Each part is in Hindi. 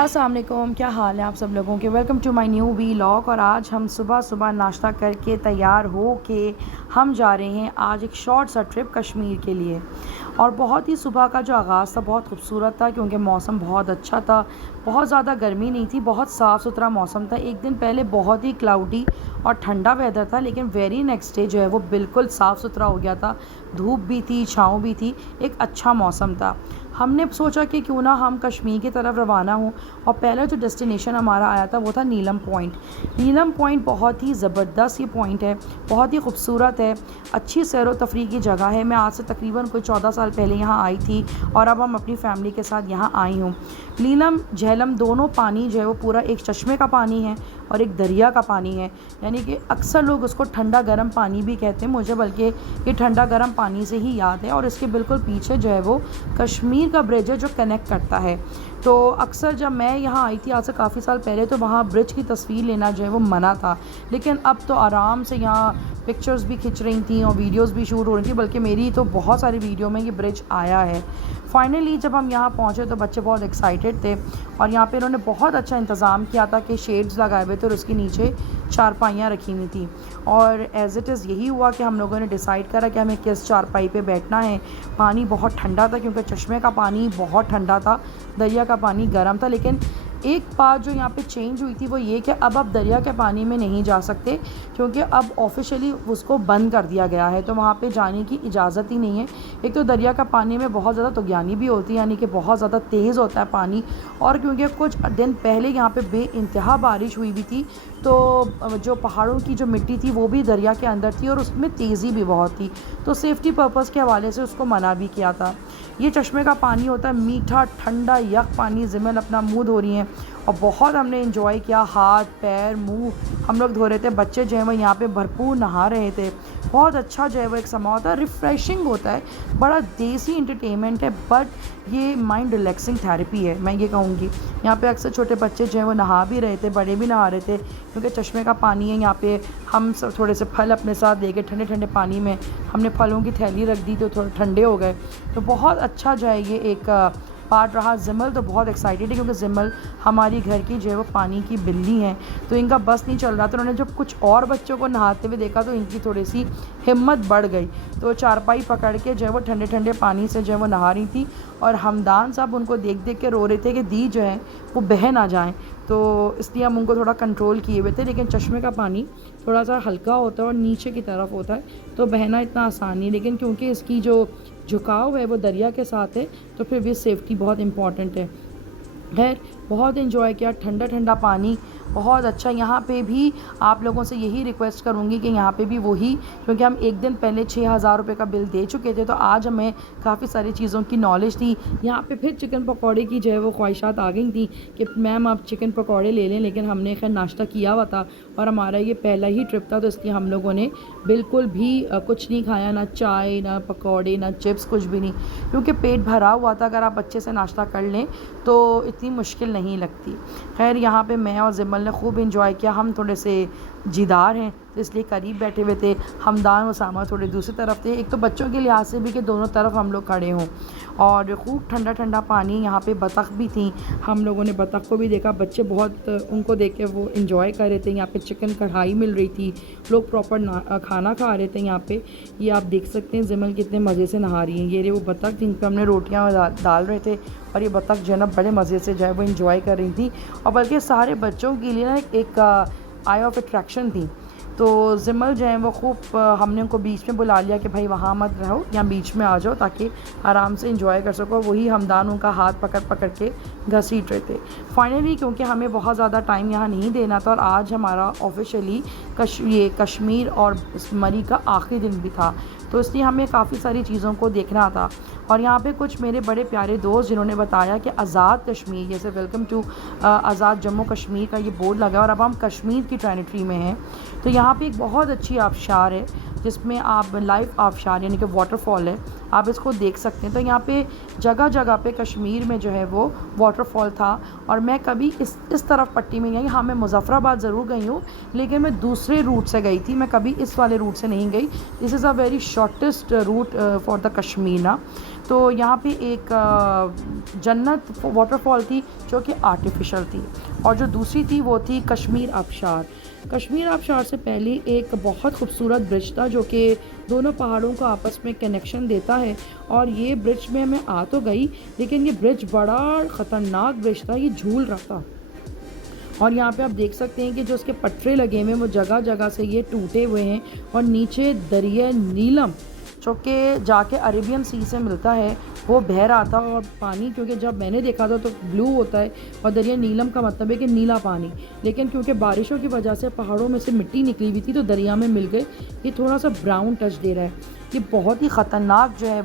अस्सलाम वालेकुम, क्या हाल है आप सब लोगों के। Welcome to my new vlog. और आज हम सुबह सुबह नाश्ता करके तैयार हो के हम जा रहे हैं आज एक शॉर्ट सा ट्रिप कश्मीर के लिए। और बहुत ही सुबह का जो आगाज़ था बहुत खूबसूरत था क्योंकि मौसम बहुत अच्छा था, बहुत ज़्यादा गर्मी नहीं थी, बहुत साफ़ सुथरा मौसम था। एक दिन पहले बहुत ही क्लाउडी और ठंडा वेदर था, लेकिन वेरी नेक्स्ट डे जो है वो बिल्कुल साफ़ सुथरा हो गया था। धूप भी थी, छाँव भी थी, एक अच्छा मौसम था। हमने सोचा कि क्यों ना हम कश्मीर की तरफ रवाना हों। और पहला जो डेस्टिनेशन हमारा आया था वो था नीलम पॉइंट। नीलम पॉइंट बहुत ही ज़बरदस्त ये पॉइंट है, बहुत ही खूबसूरत है, अच्छी सैर व तफरीह की जगह है। मैं आज से तकरीबन कोई 14 साल पहले यहाँ आई थी और अब हम अपनी फ़ैमिली के साथ यहाँ आई हूँ। नीलम झेलम दोनों पानी जो है वो पूरा एक चश्मे का पानी है और एक दरिया का पानी है, यानी कि अक्सर लोग उसको ठंडा गर्म पानी भी कहते हैं। मुझे बल्कि ये ठंडा गर्म पानी से ही याद है। और इसके बिल्कुल पीछे जो है वो कश्मीर का ब्रिज है जो कनेक्ट करता है। तो अक्सर जब मैं यहाँ आई थी आज से काफ़ी साल पहले तो वहाँ ब्रिज की तस्वीर लेना जो है वो मना था, लेकिन अब तो आराम से यहाँ पिक्चर्स भी खिंच रही थी और वीडियोस भी शूट हो रही थी। बल्कि मेरी तो बहुत सारी वीडियो में ये ब्रिज आया है। फाइनली जब हम यहाँ पहुँचे तो बच्चे बहुत एक्साइटेड थे और यहाँ पे इन्होंने बहुत अच्छा इंतज़ाम किया था कि शेड्स लगाए हुए थे और उसके नीचे चारपाइयाँ रखी हुई थी। और एज़ इट इज़ यही हुआ कि हम लोगों ने डिसाइड करा कि हमें किस चारपाई पे बैठना है। पानी बहुत ठंडा था क्योंकि चश्मे का पानी बहुत ठंडा था, दरिया का पानी गर्म था। लेकिन एक बात जो यहाँ पे चेंज हुई थी वो ये कि अब आप दरिया के पानी में नहीं जा सकते क्योंकि अब ऑफिशियली उसको बंद कर दिया गया है, तो वहाँ पे जाने की इजाज़त ही नहीं है। एक तो दरिया का पानी में बहुत ज़्यादा तुगयानी भी होती है, यानी कि बहुत ज़्यादा तेज़ होता है पानी। और क्योंकि कुछ दिन पहले यहाँ पे बेइंतहा बारिश हुई भी थी, तो जो पहाड़ों की जो मिट्टी थी वो भी दरिया के अंदर थी और उसमें तेज़ी भी बहुत थी, तो सेफ़्टी पर्पज़ के हवाले से उसको मना भी किया था। ये चश्मे का पानी होता है मीठा ठंडा यख पानी। ज़िमल अपना मुँह धो रही हैं और बहुत हमने एंजॉय किया। हाथ पैर मुंह हम लोग धो रहे थे, बच्चे जो हैं वो यहाँ पे भरपूर नहा रहे थे। बहुत अच्छा जो है वो एक समा होता है, रिफ़्रेशिंग होता है, बड़ा देसी इंटरटेनमेंट है, बट ये माइंड रिलैक्सिंग थेरेपी है, मैं ये कहूँगी। यहाँ पे अक्सर छोटे बच्चे जो हैं वो नहा भी रहे थे, बड़े भी नहा रहे थे क्योंकि चश्मे का पानी है। यहाँ पे हम सब थोड़े से फल अपने साथ ले गए, ठंडे ठंडे पानी में हमने फलों की थैली रख दी तो थोड़े ठंडे हो गए। तो बहुत अच्छा जो है ये एक पार्ट रहा। ज़िमल तो बहुत एक्साइटेड है क्योंकि ज़िमल हमारी घर की जो है वो पानी की बिल्ली हैं, तो इनका बस नहीं चल रहा था। उन्होंने जब कुछ और बच्चों को नहाते हुए देखा तो इनकी थोड़ी सी हिम्मत बढ़ गई, तो चारपाई पकड़ के जो है वो ठंडे ठंडे पानी से जो है वो नहा रही थी। और हमदान साहब उनको देख देख के रो रहे थे कि दी जो है वो बह ना जाएँ, तो इसलिए हम उनको थोड़ा कंट्रोल किए हुए थे। लेकिन चश्मे का पानी थोड़ा सा हल्का होता है और नीचे की तरफ होता है, तो बहना इतना आसान नहीं। लेकिन क्योंकि इसकी जो झुकाव है वो दरिया के साथ है, तो फिर भी सेफ्टी बहुत इम्पॉर्टेंट है। खैर बहुत इन्जॉय किया, ठंडा ठंडा पानी बहुत अच्छा। यहाँ पे भी आप लोगों से यही रिक्वेस्ट करूँगी कि यहाँ पे भी वही, क्योंकि हम एक दिन पहले 6,000 रुपये का बिल दे चुके थे, तो आज हमें काफ़ी सारी चीज़ों की नॉलेज थी। यहाँ पे फिर चिकन पकौड़े की जो है वो ख्वाहिशात आ गई थी कि मैम आप चिकन पकौड़े ले लें, लेकिन हमने खैर नाश्ता किया हुआ था और हमारा ये पहला ही ट्रिप था, तो इसलिए हम लोगों ने बिल्कुल भी कुछ नहीं खाया, ना चाय ना पकौड़े ना चिप्स, कुछ भी नहीं, क्योंकि पेट भरा हुआ था। अगर आप अच्छे से नाश्ता कर लें तो इतनी मुश्किल नहीं लगती। खैर यहाँ पे मैं और ज़िमल ने खूब इंजॉय किया। हम थोड़े से जिदार हैं तो इसलिए करीब बैठे हुए थे, हमदान और सामा थोड़े दूसरी तरफ थे। एक तो बच्चों के लिहाज से भी कि दोनों तरफ हम लोग खड़े हों, और खूब ठंडा ठंडा पानी। यहाँ पे बतख भी थी, हम लोगों ने बतख को भी देखा, बच्चे बहुत उनको देख के वो इंजॉय कर रहे थे। यहाँ पे चिकन कढ़ाई मिल रही थी, लोग प्रॉपर खाना खा रहे थे। यहाँ पे ये आप देख सकते हैं ज़िमल कितने मज़े से नहा रही हैं। ये वो बतख जिन पर हमने रोटियाँ डाल रहे थे और ये बतख जो है ना बड़े मज़े से जो है वो इंजॉय कर रही थी। और बल्कि सारे बच्चों के लिए ना एक आई ऑफ अट्रैक्शन थी। तो ज़िमल जो है वो खूब हमने उनको बीच में बुला लिया कि भाई वहाँ मत रहो, यहाँ बीच में आ जाओ ताकि आराम से इंजॉय कर सको। वही हमदान उनका हाथ पकड़ पकड़ के घसीट रहे थे। फाइनली क्योंकि हमें बहुत ज़्यादा टाइम यहाँ नहीं देना था और आज हमारा ऑफिशियली ये कश्मीर और मरी का आखिरी दिन भी था, तो इसलिए हमें काफ़ी सारी चीज़ों को देखना था। और यहाँ पे कुछ मेरे बड़े प्यारे दोस्त जिन्होंने बताया कि आज़ाद कश्मीर, जैसे वेलकम टू आज़ाद जम्मू कश्मीर का ये बोर्ड लगा है और अब हम कश्मीर की टेरिटरी में हैं। तो यहाँ पे एक बहुत अच्छी आबशार है जिसमें आप लाइव आबशार यानी कि वाटरफॉल है, आप इसको देख सकते हैं। तो यहाँ पे जगह जगह पे कश्मीर में जो है वो वाटरफॉल था। और मैं कभी इस तरफ पट्टी में गई, हाँ मैं मुज़फ़्फ़राबाद ज़रूर गई हूँ, लेकिन मैं दूसरे रूट से गई थी, मैं कभी इस वाले रूट से नहीं गई। This is a very shortest route for the Kashmir ना। तो यहाँ पे एक जन्नत वाटरफॉल थी जो कि आर्टिफिशियल थी, और जो दूसरी थी वो थी कश्मीर आबशार। कश्मीर आबशार से पहले एक बहुत खूबसूरत ब्रिज था जो कि दोनों पहाड़ों को आपस में कनेक्शन देता है, और ये ब्रिज में मैं आ तो गई, लेकिन ये ब्रिज बड़ा ख़तरनाक ब्रिज था, ये झूल रहा था। और यहाँ पे आप देख सकते हैं कि जो उसके पटरे लगे हुए हैं वो जगह जगह से ये टूटे हुए हैं, और नीचे दरिया नीलम जो कि जाके अरेबियन सी से मिलता है वो बह रहा था। और पानी, क्योंकि जब मैंने देखा था तो ब्लू होता है, और दरिया नीलम का मतलब है कि नीला पानी, लेकिन क्योंकि बारिशों की वजह से पहाड़ों में से मिट्टी निकली हुई थी तो दरिया में मिल गए, ये थोड़ा सा ब्राउन टच दे रहा है। ये बहुत ही ख़तरनाक जो है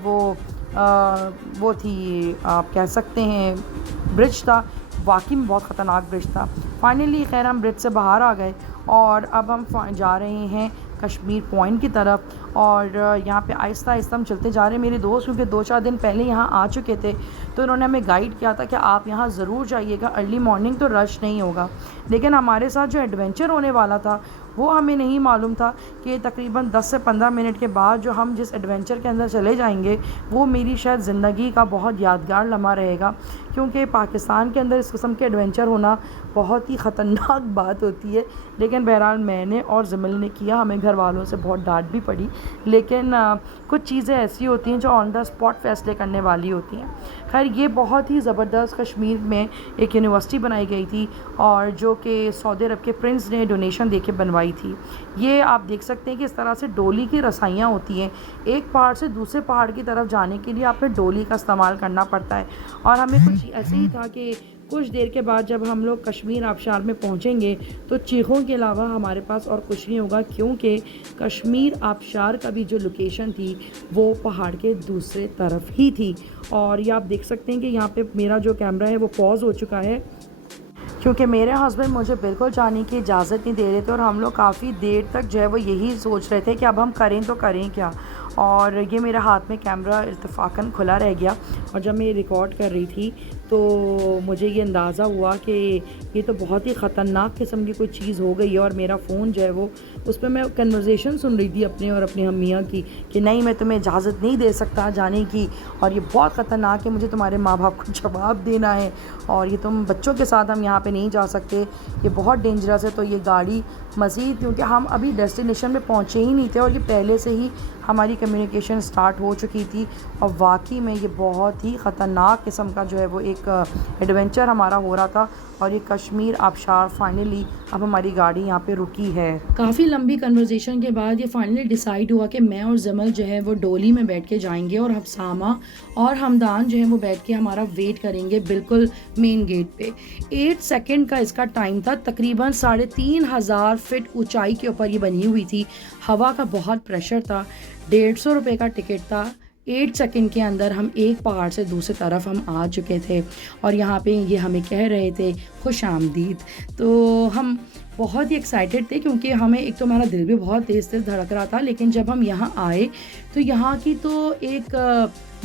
वो थी, आप कह सकते हैं ब्रिज था, वाकई में बहुत ख़तरनाक ब्रिज था। फाइनली खैर हम ब्रिज से बाहर आ गए, और अब हम जा रहे हैं कश्मीर पॉइंट की तरफ। और यहाँ पे आहिस्ता आहिस्ता हम चलते जा रहे हैं। मेरे दोस्त क्योंकि 2-4 दिन पहले यहाँ आ चुके थे, तो उन्होंने हमें गाइड किया था कि आप यहाँ ज़रूर जाइएगा, अर्ली मॉर्निंग तो रश नहीं होगा। लेकिन हमारे साथ जो एडवेंचर होने वाला था वो हमें नहीं मालूम था कि तकरीबन 10 से 15 मिनट के बाद जो हम जिस एडवेंचर के अंदर चले जाएंगे वो मेरी शायद ज़िंदगी का बहुत यादगार लम्हा रहेगा, क्योंकि पाकिस्तान के अंदर इस किस्म के एडवेंचर होना बहुत ही ख़तरनाक बात होती है। लेकिन बहरहाल मैंने और ज़मिल ने किया, हमें घर वालों से बहुत डांट भी पड़ी, लेकिन कुछ चीज़ें ऐसी होती हैं जो ऑन द स्पॉट फ़ैसले करने वाली होती हैं। खैर ये बहुत ही ज़बरदस्त कश्मीर में एक यूनिवर्सिटी बनाई गई थी, और जो कि सऊदी अरब के प्रिंस ने डोनेशन दे के बनवाई थी। ये आप देख सकते हैं कि इस तरह से डोली की रसाइयाँ होती हैं, एक पहाड़ से दूसरे पहाड़ की तरफ जाने के लिए आपने डोली का इस्तेमाल करना पड़ता है। और हमें कुछ ऐसे ही था कि कुछ देर के बाद जब हम लोग कश्मीर आबशार में पहुंचेंगे तो चीखों के अलावा हमारे पास और कुछ नहीं होगा, क्योंकि कश्मीर आबशार का भी जो लोकेशन थी वो पहाड़ के दूसरे तरफ ही थी। और ये आप देख सकते हैं कि यहाँ पे मेरा जो कैमरा है वो पॉज हो चुका है, क्योंकि मेरे हस्बैंड मुझे बिल्कुल जाने की इजाज़त नहीं दे रहे थे, और हम लोग काफ़ी देर तक जो है वो यही सोच रहे थे कि अब हम करें तो करें क्या। और ये मेरे हाथ में कैमरा इत्तेफाकन खुला रह गया, और जब मैं रिकॉर्ड कर रही थी तो मुझे ये अंदाज़ा हुआ कि ये तो बहुत ही ख़तरनाक किस्म की कोई चीज़ हो गई है। और मेरा फ़ोन जो है वो, उस पर मैं कन्वर्सेशन सुन रही थी अपने और अपनी हम मियाँ की कि नहीं मैं तुम्हें इजाज़त नहीं दे सकता जाने की, और ये बहुत ख़तरनाक है, मुझे तुम्हारे माँ बाप को जवाब देना है, और ये तुम बच्चों के साथ हम यहाँ पे नहीं जा सकते, ये बहुत डेंजरस है। तो ये गाड़ी मज़ीद, क्योंकि हम अभी डेस्टिनेशन में पहुँचे ही नहीं थे और ये पहले से ही हमारी कम्युनिकेशन स्टार्ट हो चुकी थी, और वाकई में ये बहुत ही ख़तरनाक किस्म का जो है वो एक एडवेंचर हमारा हो रहा था। और ये कश्मीर आबशार फाइनली अब हमारी गाड़ी यहाँ पे रुकी है। काफ़ी लंबी कन्वर्सेशन के बाद ये फाइनली डिसाइड हुआ कि मैं और जमल जो है वो डोली में बैठ के जाएंगे, और हफ्सामा और हमदान जो है वो बैठ के हमारा वेट करेंगे बिल्कुल मेन गेट पे। 8 सेकंड का इसका टाइम था, तकरीबन 3500 फीट ऊंचाई के ऊपर ये बनी हुई थी, हवा का बहुत प्रेशर था, 150 रुपये का टिकट था। 8 सेकंड के अंदर हम एक पहाड़ से दूसरी तरफ हम आ चुके थे, और यहाँ पे ये हमें कह रहे थे खुश आमदीद। तो हम बहुत ही एक्साइटेड थे, क्योंकि हमें एक तो हमारा दिल भी बहुत तेज़ तेज़ धड़क रहा था, लेकिन जब हम यहाँ आए तो यहाँ की तो एक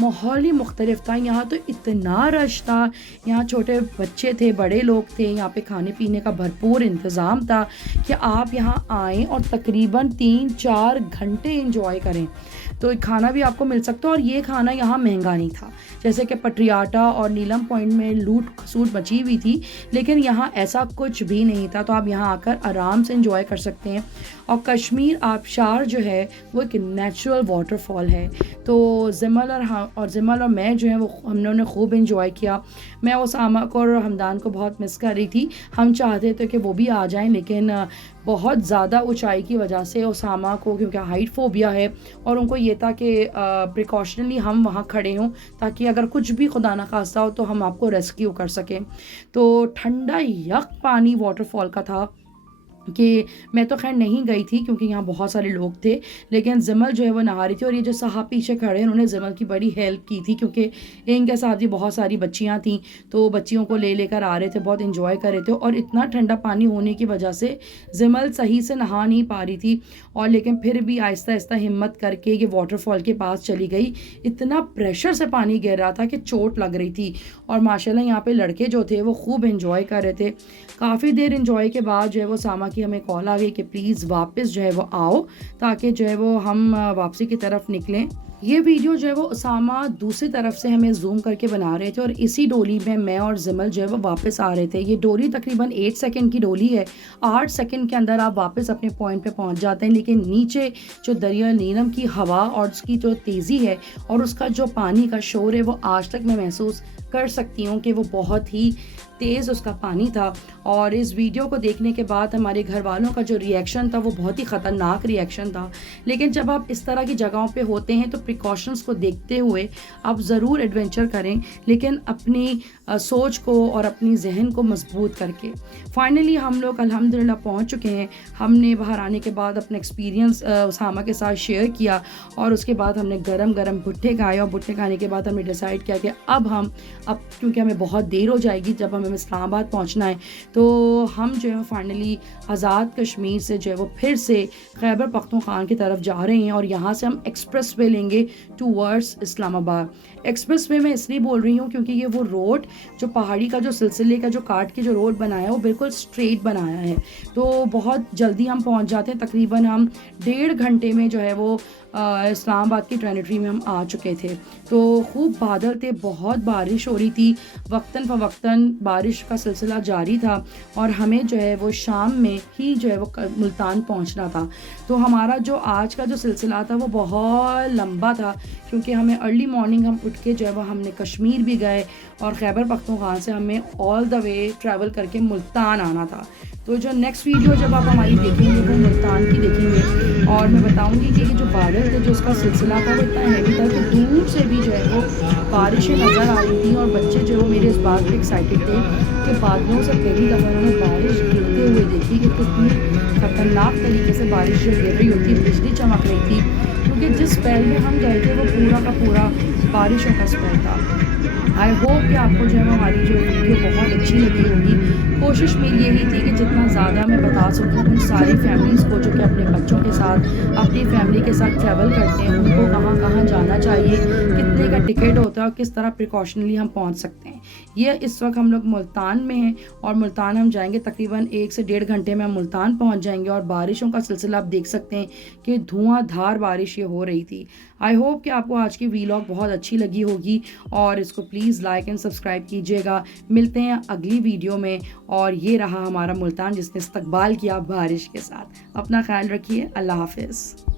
माहौल ही मुख्तलिफ था। यहाँ तो इतना रश था, यहाँ छोटे बच्चे थे, बड़े लोग थे, यहाँ पे खाने पीने का भरपूर इंतज़ाम था कि आप यहाँ आएँ और तकरीबन 3-4 घंटे इंजॉय करें। तो खाना भी आपको मिल सकता है, और ये खाना यहाँ महंगा नहीं था, जैसे कि पटियाला और नीलम पॉइंट में लूट खसूट मची हुई थी, लेकिन यहाँ ऐसा कुछ भी नहीं था। तो आप यहाँ आकर आराम से इंजॉय कर सकते हैं। और कश्मीर आबशार जो है वो एक नेचुरल वाटरफॉल है। तो ज़िमल और मैं जो है वो हम लोगों ने खूब इंजॉय किया। मैं उसामा को और हमदान को बहुत मिस कर रही थी, हम चाहते थे कि वो भी आ जाएं, लेकिन बहुत ज़्यादा ऊंचाई की वजह से उसामा को, क्योंकि हाइट फोबिया है, और उनको ये था कि प्रिकॉशनली हम वहाँ खड़े हों ताकि अगर कुछ भी खुदा ना खास्ता हो तो हम आपको रेस्क्यू कर सकें। तो ठंडा यक पानी वाटरफॉल का था कि मैं तो खैर नहीं गई थी क्योंकि यहाँ बहुत सारे लोग थे, लेकिन ज़िमल जो है वो नहा रही थी, और ये जो साहब पीछे खड़े हैं उन्होंने ज़िमल की बड़ी हेल्प की थी, क्योंकि इनके साथ भी बहुत सारी बच्चियाँ थीं, तो बच्चियों को ले लेकर आ रहे थे, बहुत इंजॉय कर रहे थे। और इतना ठंडा पानी होने की वजह से ज़िमल सही से नहा नहीं पा रही थी, और लेकिन फिर भी आहिस्ता आहिस्ता हिम्मत करके ये वाटरफॉल के पास चली गई। इतना प्रेशर से पानी गिर रहा था कि चोट लग रही थी, और माशाल्लाह यहाँ पे लड़के जो थे वो खूब इंजॉय कर रहे थे। काफ़ी देर इंजॉय के बाद जो है वो सामा की हमें कॉल आ गई कि प्लीज़ वापस जो है वो आओ, ताकि जो है वो हम वापसी की तरफ निकलें। ये वीडियो जो है वो उसामा दूसरी तरफ से हमें ज़ूम करके बना रहे थे और इसी डोली में मैं और ज़िमल जो है वो वापस आ रहे थे। ये डोली तकरीबन 8 सेकंड की डोली है। 8 सेकंड के अंदर आप वापस अपने पॉइंट पे पहुंच जाते हैं, लेकिन नीचे जो दरिया नीलम की हवा और उसकी जो तेज़ी है और उसका जो पानी का शोर है, वो आज तक मैं महसूस कर सकती हूँ कि वो बहुत ही तेज़ उसका पानी था। और इस वीडियो को देखने के बाद हमारे घर वालों का जो रिएक्शन था वो बहुत ही ख़तरनाक रिएक्शन था। लेकिन जब आप इस तरह की जगहों पे होते हैं तो प्रिकॉशंस को देखते हुए आप ज़रूर एडवेंचर करें, लेकिन अपनी सोच को और अपनी जहन को मजबूत करके। फाइनली हम लोग अल्हम्दुलिल्लाह पहुंच चुके हैं। हमने बाहर आने के बाद अपना एक्सपीरियंस उसामा के साथ शेयर किया और उसके बाद हमने गरम गरम भुट्टे खाए और भुट्टे खाने के बाद हमने डिसाइड किया कि अब क्योंकि हमें बहुत देर हो जाएगी जब हमें इस्लामाबाद पहुंचना है, तो हम जो है फाइनली आज़ाद कश्मीर से जो है वो फिर से खैबर पख्तूनख्वा की तरफ जा रहे हैं और यहाँ से हम एक्सप्रेस वे लेंगे टूवर्ड्स इस्लामाबाद। एक्सप्रेस वे मैं इसलिए बोल रही हूँ क्योंकि ये वो रोड जो पहाड़ी का जो सिलसिले का जो काट के जो रोड बनाया है वो बिल्कुल स्ट्रेट बनाया है, तो बहुत जल्दी हम पहुँच जाते हैं। तकरीबन हम 1.5 घंटे में जो है वो इस्लामाबाद की ट्रेनिटरी में हम आ चुके थे। तो खूब बादल थे, बहुत बारिश हो रही थी, वक्तन फ़वक्तन बारिश का सिलसिला जारी था और हमें जो है वो शाम में ही जो है वो मुल्तान पहुंचना था। तो हमारा जो आज का जो सिलसिला था वो बहुत लंबा था, क्योंकि हमें अर्ली मॉर्निंग हम उठ के जो है वो हमने कश्मीर भी गए और खैबर पख्तूनख्वा से हमें ऑल द वे ट्रैवल करके मुल्तान आना था। तो जो नेक्स्ट वीडियो जब आप हमारी देखेंगे वो मुल्तान की देखेंगे और मैं बताऊंगी कि ये जो बादल थे जो उसका सिलसिला था वो इतना हैवी था कि दूर से भी जो है वो बारिशें नज़र आ रही थी और बच्चे जो है वो मेरे इस बात पे एक्साइटेड थे कि बादलों से पहली दफ़ा उन्होंने बारिश गिरते हुए देखी कि कितनी ख़तरनाक तरीके से बारिश जो गिर रही होती, बिजली चमक रही थी, क्योंकि जिस स्पेल में हम गए थे वो पूरा का पूरा बारिशों का स्पेल था। आई होप कि आपको जो है हमारी जो वीडियो बहुत अच्छी लगी होगी। कोशिश मेरी यही थी कि जितना ज़्यादा मैं बता सकूँ उन सारी फैमिलीज़ को जो कि अपने बच्चों के साथ अपनी फैमिली के साथ ट्रैवल करते हैं, उनको कहाँ कहाँ जाना चाहिए, कितने का टिकट होता है और किस तरह प्रिकॉशनली हम पहुँच सकते हैं। ये इस वक्त हम लोग मुल्तान में हैं और मुल्तान हम जाएंगे तकरीबन 1 से 1.5 घंटे में हम मुल्तान पहुँच जाएंगे। और बारिशों का सिलसिला आप देख सकते हैं कि धुआंधार बारिश ये हो रही थी। आई होप कि आपको आज की वीलॉग बहुत अच्छी लगी होगी और इसको प्लीज़ लाइक एंड सब्सक्राइब कीजिएगा। मिलते हैं अगली वीडियो में। और ये रहा हमारा मुल्तान जिसने इस्तकबाल किया बारिश के साथ। अपना ख्याल रखिए। अल्लाह हाफिज़।